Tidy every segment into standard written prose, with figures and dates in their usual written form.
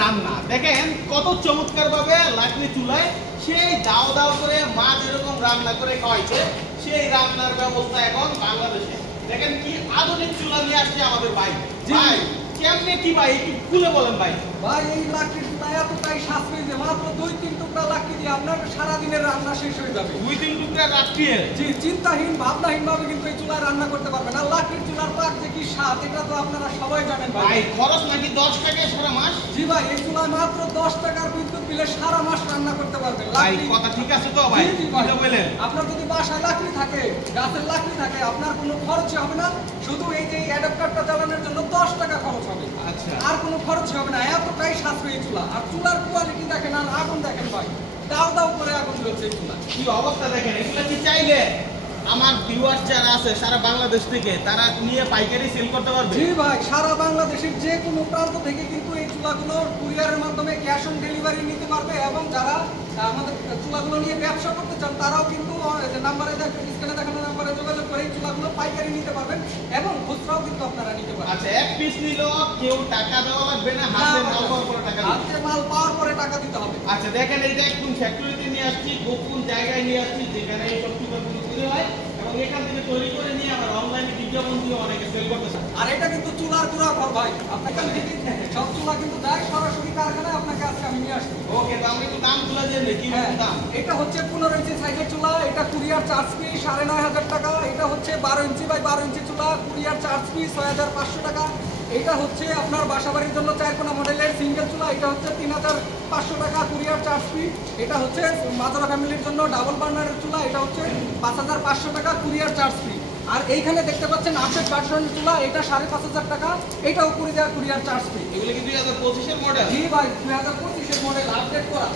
রান্না দেখেন কত চমৎকার ভাবে লাকড়ি চুলায় সেই দাও দাও করে মা যেরকম রান্না করে খাওয়াইছে সেই রান্নার ব্যবস্থা এখন বাংলাদেশে দেখেন কি আধুনিক চুলা নিয়ে আসছে আমাদের ভাই। ভাই কেমনে কি ভাই একটু খুলে বলেন ভাই। ভাই এই লাকড়ি চুলা এতটাই সাশ্রয়ী যে মাত্র 2-3 টুকরা লাকড়ি দিয়ে আপনার সারা দিনের রান্না শেষ হয়ে যাবে। 2-3 টুকরা লাকড়ি জি, চিন্তাহীন ভাবনাহীন ভাবে কিন্তু এই চুলায় রান্না করতে পারবেন। আর লাকড়ির চুলার পাক যে কি স্বাদ এটা তো আপনারা সবাই জানেন ভাই। ভাই খরচ নাকি 10 টাকা সারা মাস? জি ভাই, এই চুলায় মাত্র 10 টাকার বিদ্যুৎ বিলে সারা মাস রান্না করতে পারবেন। ভাই কথা ঠিক আছে তো ভাই? জি ভাই, বলেন আপনার যদি বাসায় লাকড়ি থাকে, গাছের লাকড়ি থাকে, আপনার কোনো খরচ হবে না। শুধু এই যে অ্যাডাপ্টারটা চালানোর জন্য 10 টাকা খরচ হবে। আচ্ছা, আর কোনো খরচ হবে না। এতটাই সাশ্রয়ী চুলা। আর চুলার কোয়ালিটি দেখেন আর আগুন দেখেন ভাই, দাও দাও করে আগুন জ্বলছে চুলা। কি অবস্থা দেখেন। এগুলা কি চাইলে আমার ভিউয়ার্স যারা আছে সারা বাংলাদেশ থেকে তারা নিয়ে পাইকারি সেল করতে পারবে? জি ভাই, সারা বাংলাদেশের যে কোনো প্রান্ত থেকে কিন্তু এই চুলাগুলো কুরিয়ারের মাধ্যমে ক্যাশ অন ডেলিভারি নিতে পারবে। এবং যারা আমাদের চুলাগুলো নিয়ে ব্যবসা করতে চান তারাও কিন্তু নাম্বারে স্ক্রিনে দেখানো নাম্বারে যোগাযোগ করে এই চুলাগুলো পাইকারি নিতে পারবেন এবং খুচরাও কিন্তু আপনারা নিতে পারবেন। আচ্ছা, এক পিস নিলেও কেউ টাকা দেওয়া লাগবে না, হাতে মাল পাওয়ার পরে টাকা দিতে হবে? হাতে মাল পাওয়ার পরে টাকা দিতে হবে। আচ্ছা দেখেন, এইটা একদম ফ্যাক্টরিতে নিয়ে আসছি, গোপন জায়গায় নিয়ে আসছি যেখানে এই সব চুলাগুলো তৈরি হয় এবং এখান থেকে তৈরি করে নিয়ে আবার অনলাইনে বিজ্ঞাপন দিয়ে অনেকে সেল করতেছে। আর এটা কিন্তু চুলার গুঁড়া ঘর ভাই, আপনাকে সব চুলা কিন্তু যায় সরাসরি কারখানায়। আপনাকে আজকে আমি নিয়ে আসছি। ওকে, তো আমরা একটু দাম তুলে দিয়ে নেই, কি দাম? এটা হচ্ছে 15 ইঞ্চি সাইজের চুলা, এটা কুরিয়ার চার্জ ফি 9,500 টাকা। এটা হচ্ছে 12 ইঞ্চি বাই 12 ইঞ্চি চুলা, কুরিয়ার চার্জ ফি 6,500 টাকা। এটা হচ্ছে আপনার বাসাবাড়ির জন্য 4 কোনা মডেলের সিঙ্গেল চুলা, এটা হচ্ছে 3,500 টাকা কুরিয়ার চার্জ ফি। এটা হচ্ছে মাদরা ফ্যামিলির জন্য ডাবল বার্নারের চুলা, এটা হচ্ছে 5,500 টাকা কুরিয়ার চার্জ ফি। আর এইখানে দেখতে পাচ্ছেন আপডেট ভার্সন চুলা, এটা 5,500 টাকা, এটাও কুরিয়ার চার্জ ফি। এগুলো কি 2025 এর মডেল? জি ভাই, 2025 এর মডেল, আপডেট করা।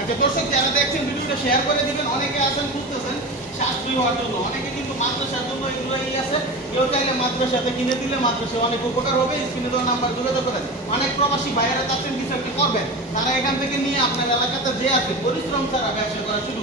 আচ্ছা দর্শক যারা দেখছেন ভিডিওটা শেয়ার করে দিবেন। অনেকে আছেন বুঝতেছেন সাশ্রয়ী হওয়ার জন্য, অনেকে কিন্তু মাদ্রাসার জন্য এগুলোই আছে। কেউ চাইলে মাদ্রাসাতে কিনে দিলে মাদ্রাসা অনেক উপকার হবে। স্ক্রিনে দেওয়া নাম্বার যোগাযোগ করেন। অনেক প্রবাসী ভাইয়েরা চাচ্ছেন কিছু একটা করবেন, তারা এখান থেকে নিয়ে আপনার এলাকাতে যে আছে পরিশ্রম ছাড়া ব্যবসা করা শুরু